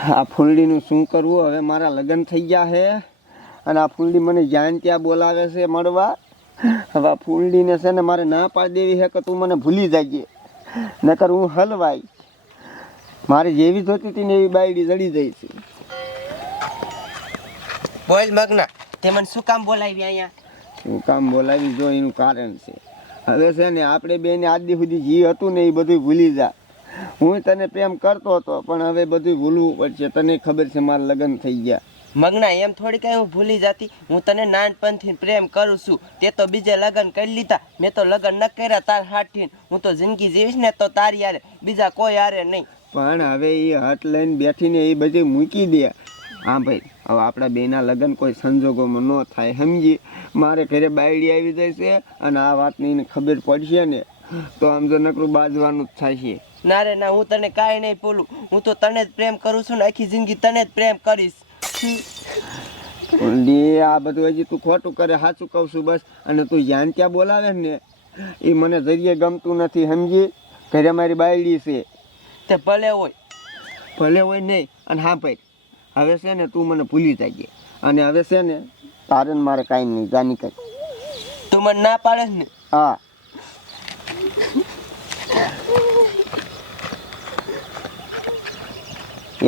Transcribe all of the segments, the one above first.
આ ફૂલડીનું શું કરવું? હવે મારા લગ્ન થઈ ગયા છે. અને આ ફૂલડી મને જ્યાં ત્યાં બોલાવે છે મળવા. હવે આ ફૂલડીને છે ને મારે ના પાડી દેવી છે કે તું મને ભૂલી જાજે. નકર હું હલવાઈ. મારે જેવી જોતી હતી ને એવી બાયડી જડી જાય છે. બોલ મગના. તે મને શું કામ બોલાવી અહીંયા? શું કામ બોલાવી જો એનું કારણ છે. હવે છે ને આપણે બેને આજ સુધી જે હતું ને એ બધું ભૂલી જા. હું તને પ્રેમ કરતો હતો પણ હવે બધું ભૂલવું પડશે. તને ખબર છે મારા લગ્ન થઈ ગયા. મગના એમ થોડી કઈ હું ભૂલી જતી. હું તને નાનપણથી પ્રેમ કરું છું. તે તો બીજે લગ્ન કરી લીધા. મેં તો લગ્ન ન કર્યા તાર હાથથી. હું તો જિંદગી જીવીશ ને તો તારી યારે બીજા કોઈ યારે નહીં. પણ હવે એ હટ લઈને બેઠીને એ બધી મૂકી દે. હા ભાઈ હવે આપણા બેના લગ્ન કોઈ સંજોગોમાં ન થાય. સમજી? મારે ઘરે બાયડી આવી જશે અને આ વાતની એને ખબર પડશે ને. તો આમ તો નકરું બાજવાનું જ થાય છે. ના રે ના હું તને કાંઈ નહીં બોલું. હું તો તને જ પ્રેમ કરું છું ને આખી જિંદગી તને જ પ્રેમ કરીશ. લે આ બધું હજી તું ખોટું કરે સાચું કહું છું બસ. અને તું જ્યાં ત્યાં બોલાવે ને એ મને જરીએ ગમતું નથી સમજી? ઘરે મારી બાયડી છે. તે ભલે હોય. ભલે હોય નહીં અને હા ભાઈ હવે છે ને તું મને ભૂલી જાય અને હવે છે ને તારે મારે કાંઈ નહીં જાની કઈ. તું મને ના પાડે ને. હા.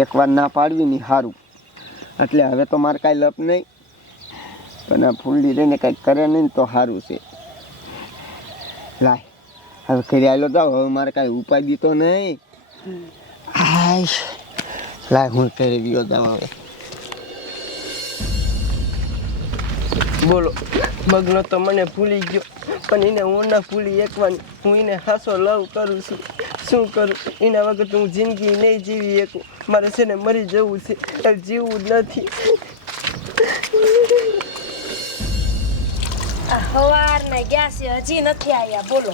એકવાર ના પાડવી ની સારું એટલે હવે તો મારે કાંઈ લપ નહીં. પણ આ ફૂલડી રહીને કંઈક કરે નહીં તો સારું છે. લાય, હવે ઘરે આવેલો જાઓ, હવે મારે કાંઈ ઉપાય દીધો નહીં. આય લાય હું ઘરે ગયો જાઉં હવે. બોલો, મગનો તો મને ભૂલી ગયો. પણ એને હું ના ભૂલી એકવાની હું એને હાસો લવ કરું છું. શું કરું? એના વગર તો હું જિંદગી નહીં જીવી એકું મારે છે ને મરી જવું છે. જીવવું જ નથી. આ હવારના ગયા છે હજી નથી આવ્યા બોલો.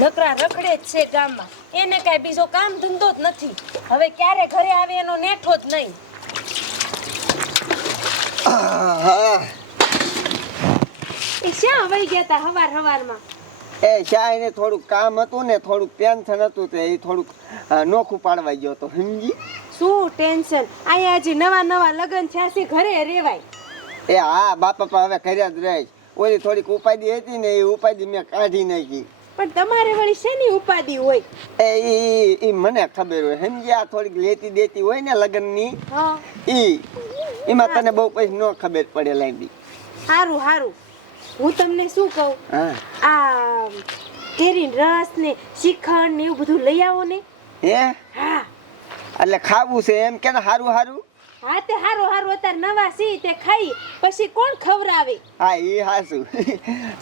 નકરા રખડે જ છે ગામમાં. એને કાંઈ બીજો કામ ધંધો જ નથી. હવે ક્યારે ઘરે આવે એનો નેઠો જ નહીં. એ શ્યાં વહી ગયા હતા હવાર હવારમાં? એ શા એને થોડુંક કામ હતું ને થોડુંક ટેન્શન હતું તે એ થોડુંક નોખું પાડવા ગયો તો સમજી? શું ટેન્શન અહીંયા હજી નવા નવા લગ્ન છે ઘરે રેવાય. એ હા બાપા હવે કર્યા જ રહીશ ઓલી થોડીક ઉપાધિ હતી ને એ ઉપાધિ મેં કાઢી નાખી. પણ તમારે વળી શેની ઉપાધિ હોય? એ ઈ મને ખબર હોય સમજી? આ થોડીક લેતી દેતી હોય ને લગ્નની ઈ એમાં તને બહુ પછી ન ખબર પડે લાગી સારું સારું હું તમને શું કહું? આ કેરી રસ ને શ્રીખંડ ને એવું બધું લઈ આવો ને. હે? હા. એટલે ખાવું છે એમ કે સારું સારું હા તે હારો હારો અત્યારે નવા સી તે ખાઈ પછી કોણ ખવરાવે હા એ હાસું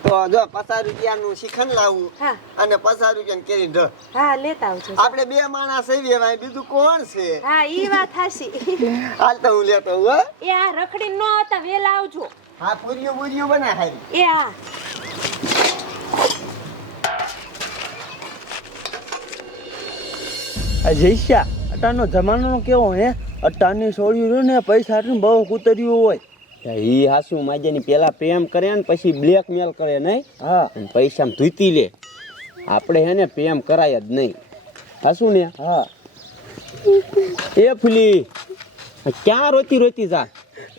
તો જો પચાસ રૂપિયાનું શિખંડ લાવું હા. અને પચાસ ને કેરી ઢ. હા લેતા આવજો આપણે બે માણસ એવી ભાઈ બીજું કોણ છે? હા ઈ વાત હાસી હાલ તો હું લેતો હું. એ આ રખડી ન હતા વેલા આવજો. હા પૂરીઓ પૂરીઓ બના હારી. એ હા આ જઈશ્યા અટાનો જમાનો કેવો હે? અટાની છોડ્યું રહ્યું ને પૈસા બહુ કૂતર્યું હોય. ઈ હાસુ માજેની પેલા પ્રેમ કરે ને પછી બ્લેકમેલ કરે નહીં? હા. અને પૈસા ધૂતી લે. આપણે હે ને પ્રેમ કરાય જ નહીં. હાસુ ને? હા. એ ફૂલી ક્યાં રોતી રોતી જા?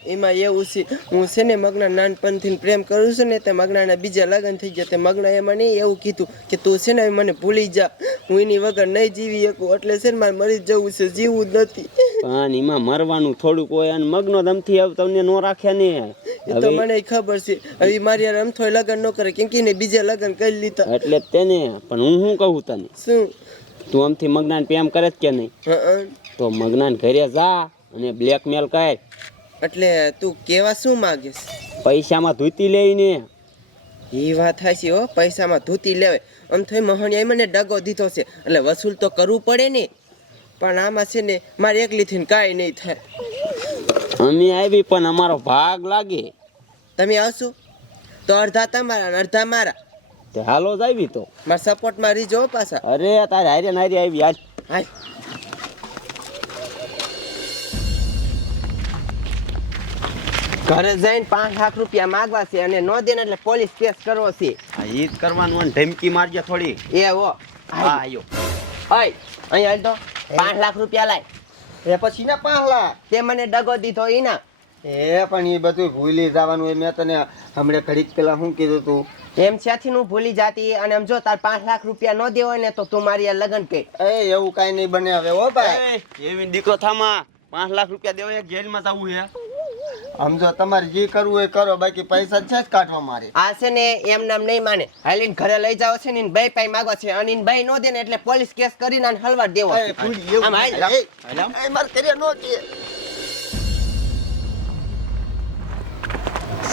એમાં એવું છે હું છે ને મગના નાનપણથી પ્રેમ કરું છું ને તે મગનાના બીજા લગ્ન થઈ ગયા તે મગના એમાં નહીં એવું કીધું કે તું છે ને મને ભૂલી જા. હું એની વગર નહીં જીવી શકું એટલે છે ને મારે મરી જવું છે જીવવું જ નથી. પણ એમાં મરવાનું થોડુંક હોય અને મગનો દમથી હવે તમને નો રાખે ને. તો મને ખબર છે. હવે મારી યાર અમથોય લગન ન કરે. કેમ કે એને બીજા લગ્ન કરી લીધા. એટલે તેને. પણ હું શું કહું તને? શું? તું આમથી મગનાન પ્રેમ કરે કે નહીં? તો મગનાન ઘરે જા અને બ્લેકમેલ કર. એટલે તું કેવા શું માગીશ? પૈસામાં ધૂતી લઈને એ વાત થાય છે હો. પૈસામાં ધૂતી લેવાય. આમ થઈ મહણિયાએ મને ડગો દીધો છે. એટલે વસૂલ તો કરવું પડે ને. પણ આમાં છે ને મારે એકલીથી કાંઈ નહીં થાય. અમે આવી પણ અમારો ભાગ લાગે. તમે આવશો? તો અડધા તમારા ને અડધા મારા. તે હાલો જ આવી તો. મારા સપોર્ટમાં રીજો પાછા. અરે તારે હારે નારી આવી આજ હાલ. ઘરે જઈને પાંચ લાખ રૂપિયા માગવા છે અને નો દેને એટલે પોલીસ કેસ કરવો છે. ઈ જ કરવાનું અને ધમકી મારજે થોડી. એ હો. હા આયો. અહીંયા હાલ તો. પાંચ લાખ રૂપિયા લાય. એ પછી ના પાંચ લાખ? તે મને ડગો દીધો ઈના. એ પણ એ બધું ભૂલી જવાનું. એ મેં તને હમણાં ઘડીક પેલા શું કીધું તું? એમ ત્યાંથી હું ભૂલી જાતી અને આમ જો તાર પાંચ લાખ રૂપિયા ન દેવો ને તો તું મારી આ લગ્ન કર એ એવું કાંઈ નહીં બને હવે હો ભાઈ. એવી દીકરો થામા. પાંચ લાખ રૂપિયા દેવો એક જેલમાં જવું સમજો તમારે જે કરવું એ કરો બાકી પૈસા છે જ કાઢવા મારે. આ છે ને એમ નામ નહીં માને. હાલીન ઘરે લઈ જાવ છે ને બે પાઈ માગો છે. અને બે નો દે ને એટલે પોલીસ કેસ કરીને આને હલવાડ દેવો એ ભૂલી એવું આમ હાલ. એ, મારે કર્યા નો કે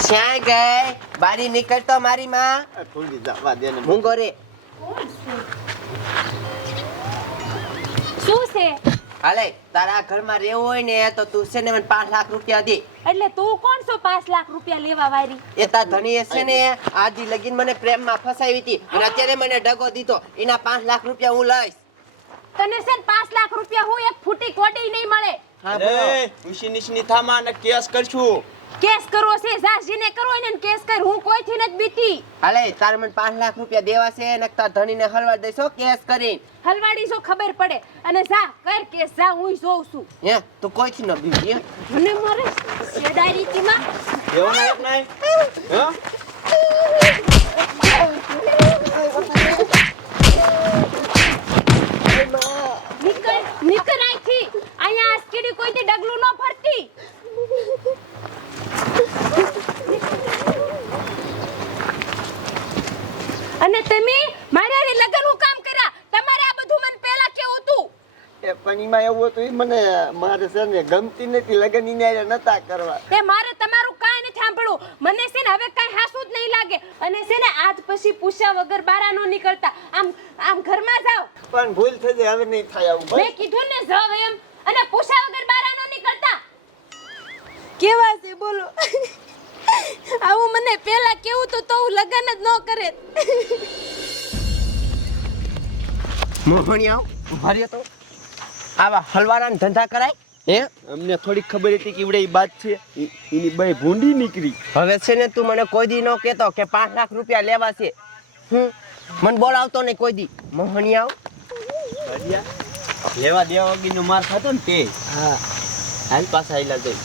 શ્યાં ગઈ. બારી નીકળતો મારી માં. ભૂલી જવા દે ને. મૂંગો રે. શું છે? હાલે તારા ઘરમાં રહેવું હોય ને તો તું છે ને મને પાંચ લાખ રૂપિયા દે. એટલે તું કોણ છો પાંચ લાખ રૂપિયા લેવા વારી? એ તા ધણી છે ને આજી લગીન મને પ્રેમમાં ફસાવી હતી અને અત્યારે મને ડગો દીધો. એના પાંચ લાખ રૂપિયા હું લઈશ. તને છે ને પાંચ લાખ રૂપિયા હું એક ફૂટી કોડી નહીં મળે. હા. અરે ઉશી નિશની થામા અને કેસ કરશું. કેસ કરવો છે જાજીને કરવો હોય ને કેસ કર. હું કોઈથી નથી બીતી. હાલે તાર મને પાંચ લાખ રૂપિયા દેવા છે ને તાર ધણીને હલવા દેશો કેસ કરીને. હલવાડી જો ખબર પડે. અને જા કર કેસ જા હું જોઉં છું. હે તો કોઈથી ન બીતી હે? મને મારે શેડારીતીમાં એવો ના એક નહીં હા નીકળ નીકળ અહીંથી અહીંયા આસ્કીડી કોઈથી ડગલું ન ફરતી અને તમે મારે હારે લગનનું કામ કર્યા. તમારે આ બધું મને પહેલા કેવું હતું? એ પણ એમાં એવું હતું એ મને મારે છે ને ગમતી નથી લગન ઈને હારે નતા કરવા. એ મારે તમારું કાંઈ નથી સાંભળવું. મને છે ને હવે કાંઈ હાસું જ નહીં લાગે. અને છે ને આજ પછી પૂછ્યા વગર બારા નો નીકળતા. આમ આમ ઘરમાં જાઓ. પણ ભૂલ થઈ જાય હવે નહીં થાય આવું મેં ભાઈ કીધું ને જાવ એમ. અને પૂછ્યા વગર બારા નો નીકળતા. કેવા છે બોલો. આવું મને પહેલા કેવું તો તો હું લગન જ ન કરે. મોહણિયાઓ ઊભા તો આવા હલવાના ધંધા કરાય હે? અમને થોડી ખબર હતી કે ઈવડે ઈ બાત છે. એની બે ભૂંડી નીકળી. હવે છે ને તું મને કોઈ દી ન કહેતો કે પાંચ લાખ રૂપિયા લેવા છે. હું મને બોલાવતો નહીં કોઈ દી. મોહણિયાઓ લેવા દેવા વગીનો માર ખાતો ને તે? હા. હાલ પાછા આયલા જઈ.